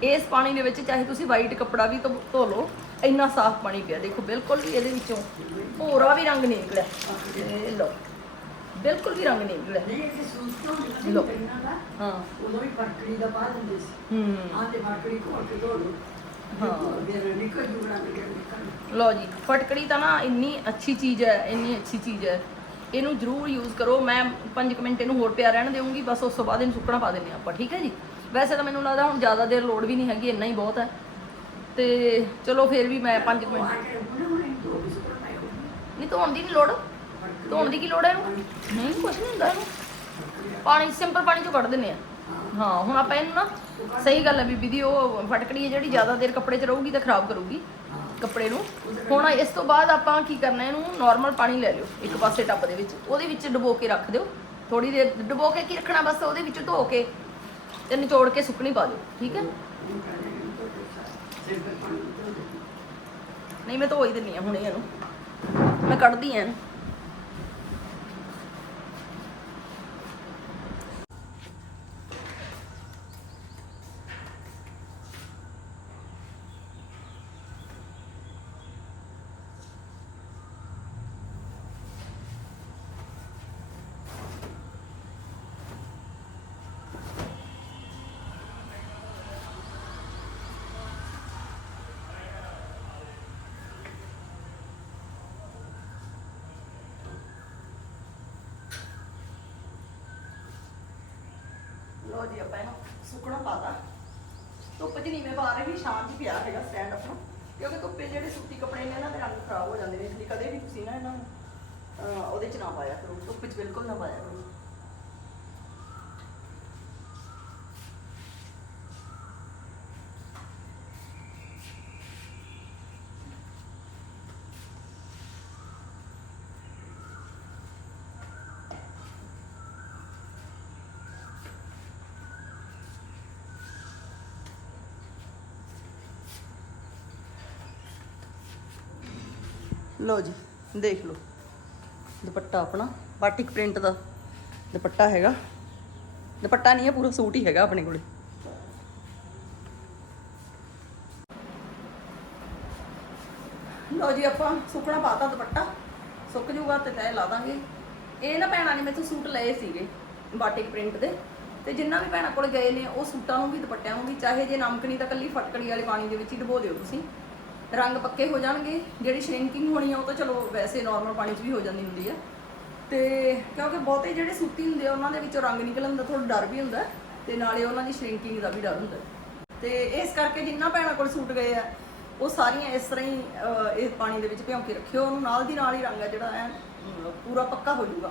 ਇਸ ਪਾਣੀ ਦੇ ਵਿੱਚ ਚਾਹੇ ਤੁਸੀਂ ਵਾਈਟ ਕੱਪੜਾ ਵੀ ਧੋ ਲਓ ਇੰਨਾ ਸਾਫ਼ ਪਾਣੀ ਪਿਆ ਦੇਖੋ ਬਿਲਕੁਲ ਵੀ ਇਹਦੇ ਵਿੱਚੋਂ ਭੋਰਾ ਵੀ ਰੰਗ ਨਹੀਂ ਨਿਕਲਿਆ। ਇਹ ਲਓ ਬਿਲਕੁਲ ਵੀ ਰੰਗ ਨਹੀਂ ਨਿਕਲਿਆ ਨਹੀਂ ਸੂਸ ਤੋਂ ਦਾ ਹਾਂ। ਉਦੋਂ ਹੀ ਪਟਕੜੀ ਦਾ ਪਾ ਦਿੰਦੇ ਸੀ। ਹੂੰ। ਆਹ ਤੇ ਪਟਕੜੀ ਕੋਲ ਕੇ ਧੋ ਲਓ। ਲਓ ਜੀ ਫਟਕੜੀ ਤਾਂ ਨਾ ਇੰਨੀ ਅੱਛੀ ਚੀਜ਼ ਹੈ ਇੰਨੀ ਅੱਛੀ ਚੀਜ਼ ਹੈ। ਇਹਨੂੰ ਜ਼ਰੂਰ ਯੂਜ਼ ਕਰੋ। ਮੈਂ 5 ਮਿੰਟ ਇਹਨੂੰ ਹੋਰ ਪਿਆ ਰਹਿਣ ਦੇਵਾਂਗੀ ਬਸ ਉਸ ਤੋਂ ਬਾਅਦ ਇਹਨੂੰ ਸੁੱਕਣਾ ਪਾ ਦਿੰਦੇ ਆਪਾਂ, ਠੀਕ ਹੈ ਜੀ? ਵੈਸੇ ਤਾਂ ਮੈਨੂੰ ਲੱਗਦਾ ਹੁਣ ਜ਼ਿਆਦਾ ਦੇਰ ਲੋੜ ਵੀ ਨਹੀਂ ਹੈਗੀ, ਇੰਨਾ ਹੀ ਬਹੁਤ ਹੈ। ਤੇ ਚਲੋ ਫਿਰ ਵੀ ਮੈਂ 5 ਮਿੰਟ ਨਹੀਂ, ਧੋਣ ਦੀ ਨਹੀਂ ਲੋੜ। ਧੋਣ ਦੀ ਕੀ ਲੋੜ ਹੈ ਇਹਨੂੰ? ਨਹੀਂ ਕੁਝ ਨਹੀਂ ਹੁੰਦਾ ਇਹਨੂੰ। ਪਾਣੀ ਸਿੰਪਲ ਪਾਣੀ ਚੋਂ ਕੱਢ ਦਿੰਨੇ ਆ ਹਾਂ, ਹੁਣ ਆਪਾਂ ਇਹਨੂੰ ਨਾ, ਸਹੀ ਗੱਲ ਹੈ ਬੀਬੀ ਦੀ, ਉਹ ਫਟਕੜੀ ਹੈ ਜਿਹੜੀ, ਜ਼ਿਆਦਾ ਦੇਰ ਕੱਪੜੇ 'ਚ ਰਹੂਗੀ ਤਾਂ ਖਰਾਬ ਕਰੂਗੀ। ਕੱਪੜੇ ਨੂੰ। ਹੁਣ ਇਸ ਤੋਂ ਬਾਅਦ ਆਪਾਂ ਕੀ ਕਰਨਾ, ਇਹਨੂੰ ਨਾਰਮਲ ਪਾਣੀ ਲੈ ਲਿਓ, ਇੱਕ ਪਾਸੇ ਟੱਬ ਦੇ ਵਿੱਚ। ਉਹਦੇ ਵਿੱਚ ਡੁਬੋ ਕੇ ਰੱਖ ਦਿਓ। ਥੋੜੀ ਦੇਰ ਡੁਬੋ ਕੇ ਕੀ ਰੱਖਣਾ, ਬਸ ਉਹਦੇ ਵਿੱਚ ਧੋ ਕੇ ਤੇ ਨਿਚੋੜ ਕੇ ਸੁੱਕਣੀ ਪਾ ਦਿਓ, ਠੀਕ ਹੈ? ਨਹੀਂ, ਮੈਂ ਧੋ ਹੀ ਦਿੰਨੀ ਆ ਹੁਣੇ ਇਹਨੂੰ। ਮੈਂ ਕੱਢਦੀ ਆ ਇਹਨੂੰ। ਲੋ ਜੀ ਆਪਾਂ ਇਹਨੂੰ ਸੁੱਕਣਾ ਪਾਤਾ। ਧੁੱਪ 'ਚ ਨਹੀਂ ਪਾ ਰਹੀ ਸ਼ਾਮ 'ਚ ਪਿਆ ਹੈਗਾ ਸਟੈਂਡ ਆਪਣਾ ਕਿਉਂਕਿ ਧੁੱਪੇ ਜਿਹੜੇ ਸੁੱਤੀ ਕੱਪੜੇ ਨੇ ਇਹਨਾਂ ਦੇ ਰੰਗ ਖਰਾਬ ਹੋ ਜਾਂਦੇ ਨੇ ਇਸ ਲਈ ਕਦੇ ਵੀ ਤੁਸੀਂ ਨਾ ਇਹਨਾਂ ਨੂੰ ਅਹ, ਉਹਦੇ 'ਚ ਨਾ ਪਾਇਆ ਕਰੋ। ਧੁੱਪ 'ਚ ਬਿਲਕੁਲ ਨਾ ਪਾਇਆ ਕਰੋ। ਲਓ ਜੀ, ਦੇਖ ਲਓ। ਦੁਪੱਟਾ ਆਪਣਾ, ਬਾਟਿਕ ਪ੍ਰਿੰਟ ਦਾ ਦੁਪੱਟਾ ਹੈਗਾ। ਦੁਪੱਟਾ ਨਹੀਂ ਹੈ, ਪੂਰਾ ਸੂਟ ਹੀ ਹੈਗਾ ਆਪਣੇ ਕੋਲੇ। ਲਓ ਜੀ, ਆਪਾਂ ਸੁੱਕਣਾ ਪਾਤਾ ਦੁਪੱਟਾ। ਸੁੱਕ ਜੂਗਾ ਤੇ ਤੈ ਲਾ ਦਾਂਗੇ। ਇਹ ਨਾ ਭੈਣਾਂ ਨੇ ਮੇਥੋਂ ਸੂਟ ਲਏ ਸੀਗੇ, ਬਾਟਿਕ ਪ੍ਰਿੰਟ ਦੇ। ਤੇ ਜਿੰਨਾ ਵੀ ਭੈਣਾਂ ਕੋਲ ਗਏ ਨੇ, ਉਹ ਸੂਟਾਂ ਨੂੰ ਵੀ, ਦੁਪੱਟਿਆਂ ਨੂੰ ਵੀ, ਚਾਹੇ ਜੇ ਨਮਕਣੀ ਤਾਂ ਕੱਲੀ ਫਟਕੜੀ ਵਾਲੇ ਪਾਣੀ ਦੇ ਵਿੱਚ ਹੀ ਡਬੋ ਦਿਓ ਤੁਸੀਂ। ਰੰਗ ਪੱਕੇ ਹੋ ਜਾਣਗੇ ਜਿਹੜੀ ਸ਼੍ਰਿੰਕਿੰਗ ਹੋਣੀ ਆ ਉਹ ਤਾਂ ਚਲੋ ਵੈਸੇ ਨਾਰਮਲ ਪਾਣੀ 'ਚ ਵੀ ਹੋ ਜਾਂਦੀ ਹੁੰਦੀ ਆ। ਤੇ ਕਿਉਂਕਿ ਬਹੁਤੇ ਜਿਹੜੇ ਸੂਤੀ ਹੁੰਦੇ ਆ ਉਹਨਾਂ ਦੇ ਵਿੱਚੋਂ ਰੰਗ ਨਿਕਲਣ ਦਾ ਥੋੜਾ ਡਰ ਵੀ ਹੁੰਦਾ ਤੇ ਨਾਲੇ ਉਹਨਾਂ ਦੀ ਸ਼੍ਰਿੰਕਿੰਗ ਦਾ ਵੀ ਡਰ ਹੁੰਦਾ। ਤੇ ਇਸ ਕਰਕੇ ਜਿੰਨਾ ਭੈਣਾਂ ਕੋਲ ਸੂਟ ਗਏ ਆ ਉਹ ਸਾਰੀਆਂ ਇਸ ਤਰ੍ਹਾਂ ਹੀ ਅਹ, ਇਹ ਪਾਣੀ ਦੇ ਵਿੱਚ ਭਿਉਂ ਕੇ ਰੱਖਿਓ ਉਹਨੂੰ ਨਾਲ ਦੀ ਨਾਲ ਹੀ ਰੰਗ ਆ ਜਿਹੜਾ ਐ ਪੂਰਾ ਪੱਕਾ ਹੋ ਜਾਊਗਾ।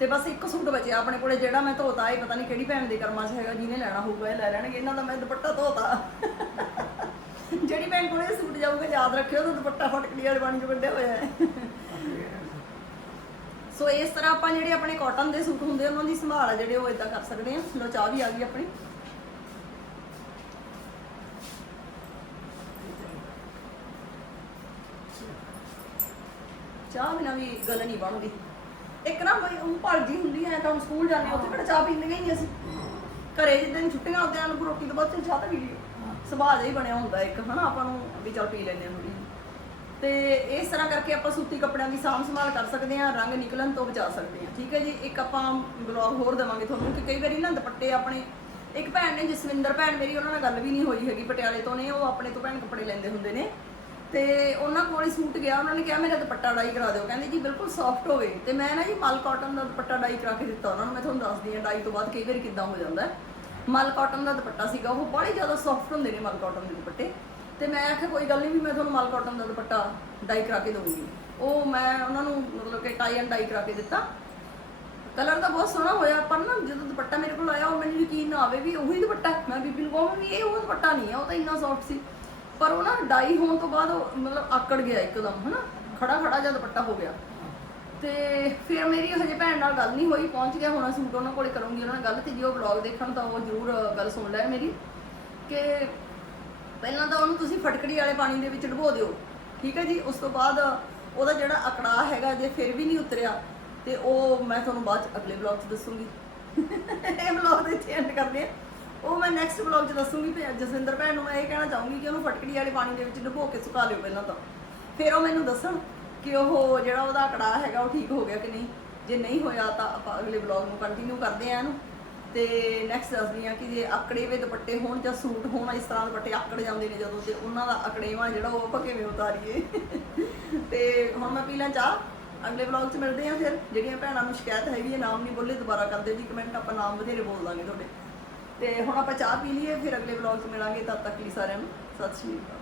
ਤੇ ਬਸ ਇੱਕ ਸੂਟ ਬਚਿਆ ਆਪਣੇ ਕੋਲੇ ਜਿਹੜਾ ਮੈਂ ਧੋਤਾ ਇਹ ਪਤਾ ਨਹੀਂ ਕਿਹੜੀ ਭੈਣ ਦੇ ਕਰਮਾਂ 'ਚ ਹੈਗਾ ਜਿਹਨੇ ਲੈਣਾ ਹੋਊਗਾ ਇਹ ਲੈ ਲੈਣਗੇ ਇਹਨਾਂ ਦਾ ਮੈਂ ਦੁਪੱਟਾ ਧੋਤਾ। ਜਿਹੜੀ ਭੈਣ ਕੋਲੇ ਇਹ ਸੂਟ ਜਾਊਗਾ ਯਾਦ ਰੱਖਿਓ ਉਹ ਦੁਪੱਟਾ ਫਟਕੜੀ ਵਾਲੇ ਪਾਣੀ 'ਚ ਕੱਢਿਆ ਹੋਇਆ ਹੈ ਸੋ ਇਸ ਤਰ੍ਹਾਂ ਆਪਾਂ ਜਿਹੜੇ ਆਪਣੇ ਕਾਟਨ ਦੇ ਸੂਟ ਹੁੰਦੇ ਆ, ਉਹਨਾਂ ਦੀ ਸੰਭਾਲ ਆ ਜਿਹੜੇ ਉਹ ਇਦਾਂ ਕਰ ਸਕਦੇ ਆ। ਲੋ ਚਾਹ ਵੀ ਆ ਗਈ ਆਪਣੀ। ਚਾਹ ਬਿਨਾਂ ਵੀ ਗੱਲ ਨਹੀਂ ਬਣਦੀ। ਇੱਕ ਨਾ ਬਈ ਉਹ ਭਲਦੀ ਹੁੰਦੀ ਹੈ ਤਾਂ ਹੁਣ ਸਕੂਲ ਜਾਂਦੇ ਆ, ਉੱਥੇ ਕਿਹੜਾ ਚਾਹ ਪੀਂਦੇ ਹੀ ਨਹੀਂ ਅਸੀਂ। ਘਰੇ ਜਿੱਦਣ ਛੁੱਟੀਆਂ ਹੁੰਦੀਆਂ ਨੂੰ ਰੋਟੀ ਤੋਂ ਬਾਅਦ ਚੱਲ ਚਾਹ ਤਾਂ ਪੀ ਲਈਏ। ਸੁਭਾਅ ਜਿਹਾ ਹੀ ਬਣਿਆ ਹੁੰਦਾ ਇੱਕ, ਹਨਾ? ਆਪਾਂ ਨੂੰ ਵੀ ਚੱਲ ਪੀ ਲੈਂਦੇ ਹਾਂ। ਥੋੜੀ ਤੇ ਇਸ ਤਰ੍ਹਾਂ ਕਰਕੇ ਆਪਾਂ ਸੂਤੀ ਕੱਪੜਿਆਂ ਦੀ ਸਾਂਭ ਸੰਭਾਲ ਕਰ ਸਕਦੇ ਹਾਂ, ਰੰਗ ਨਿਕਲਣ ਤੋਂ ਬਚਾ ਸਕਦੇ ਹਾਂ, ਠੀਕ ਹੈ ਜੀ? ਇੱਕ ਆਪਾਂ ਬਲੌਗ ਹੋਰ ਦੇਵਾਂਗੇ ਤੁਹਾਨੂੰ ਕਿ ਕਈ ਵਾਰੀ ਨਾ ਦੁਪੱਟੇ ਆਪਣੇ, ਇੱਕ ਭੈਣ ਨੇ ਜਸਵਿੰਦਰ, ਭੈਣ ਮੇਰੀ ਉਹਨਾਂ ਨਾਲ ਗੱਲ ਵੀ ਨਹੀਂ ਹੋਈ ਹੈਗੀ ਪਟਿਆਲੇ ਤੋਂ ਨੇ, ਉਹ ਆਪਣੇ ਤੋਂ ਭੈਣ ਕੱਪੜੇ ਲੈਂਦੇ ਹੁੰਦੇ ਨੇ। ਤੇ ਉਹਨਾਂ ਕੋਲ ਹੀ ਸੂਟ ਗਿਆ, ਉਹਨਾਂ ਨੇ ਕਿਹਾ, ਮੇਰਾ ਦੁਪੱਟਾ ਡਾਈ ਕਰਾ ਦਿਓ। ਕਹਿੰਦੇ, ਜੀ, ਬਿਲਕੁਲ ਸੌਫਟ ਹੋਵੇ। ਤੇ ਮੈਂ ਨਾ ਜੀ ਮਲ ਕਾਟਨ ਦਾ ਦੁਪੱਟਾ ਡਾਈ ਕਰਾ ਕੇ ਦਿੱਤਾ ਉਹਨਾਂ ਨੂੰ। ਮੈਂ ਤੁਹਾਨੂੰ ਦੱਸਦੀ ਹਾਂ, ਡਾਈ ਤੋਂ ਬਾਅਦ ਕਈ ਵਾਰੀ ਕਿੱਦਾਂ ਹੋ ਜਾਂਦਾ ਹੈ। ਮਲ ਕਾਟਨ ਦਾ ਦੁਪੱਟਾ ਸੀਗਾ, ਉਹ ਬੜੇ ਜ਼ਿਆਦਾ ਸੌਫਟ ਹੁੰਦੇ ਨੇ ਮਲ ਕਾਟਨ ਦੇ ਦੁਪੱਟੇ। ਤੇ ਮੈਂ ਆਖਿਆ, ਕੋਈ ਗੱਲ ਨਹੀਂ ਵੀ ਮੈਂ ਤੁਹਾਨੂੰ ਮਲ ਕਾਟਨ ਦਾ ਦੁਪੱਟਾ ਡਾਈ ਕਰਾ ਕੇ ਦਊਂਗੀ। ਉਹ ਮੈਂ ਉਹਨਾਂ ਨੂੰ ਮਤਲਬ ਕਿ ਟਾਈ ਐਂਡ ਡਾਈ ਕਰਾ ਕੇ ਦਿੱਤਾ। ਕਲਰ ਤਾਂ ਬਹੁਤ ਸੋਹਣਾ ਹੋਇਆ, ਪਰ ਨਾ ਜਦੋਂ ਦੁਪੱਟਾ ਮੇਰੇ ਕੋਲ ਆਇਆ, ਉਹ ਮੈਨੂੰ ਯਕੀਨ ਨਾ ਆਵੇ ਵੀ ਉਹੀ ਦੁਪੱਟਾ ਮੈਂ ਬੀਬੀ ਨੂੰ ਕਹਾਂ ਵੀ ਇਹ ਉਹ ਦੁਪੱਟਾ ਨਹੀਂ ਹੈ, ਉਹ ਤਾਂ ਇੰਨਾ ਸੌਫਟ ਸੀ। ਪਰ ਉਹ ਨਾ ਡਾਈ ਹੋਣ ਤੋਂ ਬਾਅਦ ਉਹ ਮਤਲਬ ਆਕੜ ਗਿਆ ਇੱਕਦਮ, ਹਨਾ? ਖੜਾ ਖੜਾ ਜਿਹਾ ਦੁਪੱਟਾ ਹੋ ਗਿਆ। ਤੇ ਫਿਰ ਮੇਰੀ ਹਜੇ ਭੈਣ ਨਾਲ ਗੱਲ ਨਹੀਂ ਹੋਈ, ਪਹੁੰਚ ਗਿਆ ਹੁਣ ਸੂਟ ਉਹਨਾਂ ਕੋਲੇ ਕਰੂੰਗੀ ਉਹਨਾਂ ਨਾਲ ਗੱਲ, ਤੇ ਜੇ ਉਹ ਵਲੌਗ ਦੇਖਣ ਤਾਂ ਉਹ ਜ਼ਰੂਰ ਗੱਲ ਸੁਣ ਲੈਣ ਮੇਰੀ, ਕਿ ਪਹਿਲਾਂ ਤਾਂ ਉਹਨੂੰ ਤੁਸੀਂ ਫਟਕੜੀ ਵਾਲੇ ਪਾਣੀ ਦੇ ਵਿੱਚ ਡੁਬੋ ਦਿਓ, ਠੀਕ ਹੈ ਜੀ? ਉਸ ਤੋਂ ਬਾਅਦ ਉਹਦਾ ਜਿਹੜਾ ਅਕੜਾ ਹੈਗਾ ਜੇ ਫਿਰ ਵੀ ਨਹੀਂ ਉਤਰਿਆ, ਤੇ ਉਹ ਮੈਂ ਤੁਹਾਨੂੰ ਬਾਅਦ ਚ ਅਗਲੇ ਵਲੌਗ 'ਚ ਦੱਸੂਗੀ। ਇਹ ਵਲੌਗ ਦੇ ਇੱਥੇ ਐਂਡ ਕਰਦੇ ਆ ਉਹ ਮੈਂ ਨੈਕਸਟ ਵਲੌਗ 'ਚ ਦੱਸੂਗੀ ਤੇ ਜਸਵਿੰਦਰ ਭੈਣ ਨੂੰ ਮੈਂ ਇਹ ਕਹਿਣਾ ਚਾਹੂੰਗੀ ਕਿ ਉਹਨੂੰ ਫਟਕੜੀ ਵਾਲੇ ਪਾਣੀ ਦੇ ਵਿੱਚ ਡੁਬੋ ਕੇ ਸੁਕਾ ਲਿਓ ਪਹਿਲਾਂ ਤਾਂ। ਫਿਰ ਉਹ ਮੈਨੂੰ ਦੱਸਣ ਕਿ ਉਹ ਜਿਹੜਾ ਉਹਦਾ ਅਕੜਾ ਹੈਗਾ ਉਹ ਠੀਕ ਹੋ ਗਿਆ ਕਿ ਨਹੀਂ? ਜੇ ਨਹੀਂ ਹੋਇਆ ਤਾਂ ਆਪਾਂ ਅਗਲੇ ਵਲੌਗ ਨੂੰ ਕੰਟੀਨਿਊ ਕਰਦੇ ਆ ਇਹਨੂੰ। ਤੇ ਨੈਕਸਟ ਦੱਸਦੀ ਆ ਕਿ ਜੇ ਆਕੜੇ ਵੇ ਦੁਪੱਟੇ ਹੋਣ ਜਾਂ ਸੂਟ ਹੋਣ, ਇਸ ਤਰ੍ਹਾਂ ਦੁਪੱਟੇ ਆਕੜ ਜਾਂਦੇ ਨੇ ਜਦੋਂ ਤੇ ਉਹਨਾਂ ਦਾ ਅਕੜੇਵਾ ਜਿਹੜਾ ਉਹ ਆਪਾਂ ਕਿਵੇਂ ਉਤਾਰੀਏ। ਤੇ ਹੁਣ ਮੈਂ ਪੀ ਲਾਂ ਚਾਹ। ਅਗਲੇ ਵਲੌਗ 'ਚ ਮਿਲਦੇ ਆ ਫਿਰ। ਜਿਹੜੀਆਂ ਭੈਣਾਂ ਨੂੰ ਸ਼ਿਕਾਇਤ ਹੈਗੀ ਹੈ ਨਾਮ ਨਹੀਂ ਬੋਲੇ, ਦੁਬਾਰਾ ਕਰਦੇ ਜੀ ਕਮੈਂਟ ਆਪਾਂ ਨਾਮ ਵਧੇਰੇ ਬੋਲ ਦਾਂਗੇ ਤੁਹਾਡੇ। ਤੇ ਹੁਣ ਆਪਾਂ ਚਾਹ ਪੀ ਲਈਏ, ਫਿਰ ਅਗਲੇ ਵਲੌਗ 'ਚ ਮਿਲਾਂਗੇ। ਤਦ ਤੱਕ ਲਈ ਸਾਰਿਆਂ ਨੂੰ ਸਤਿ ਸ਼੍ਰੀ ਅਕਾਲ।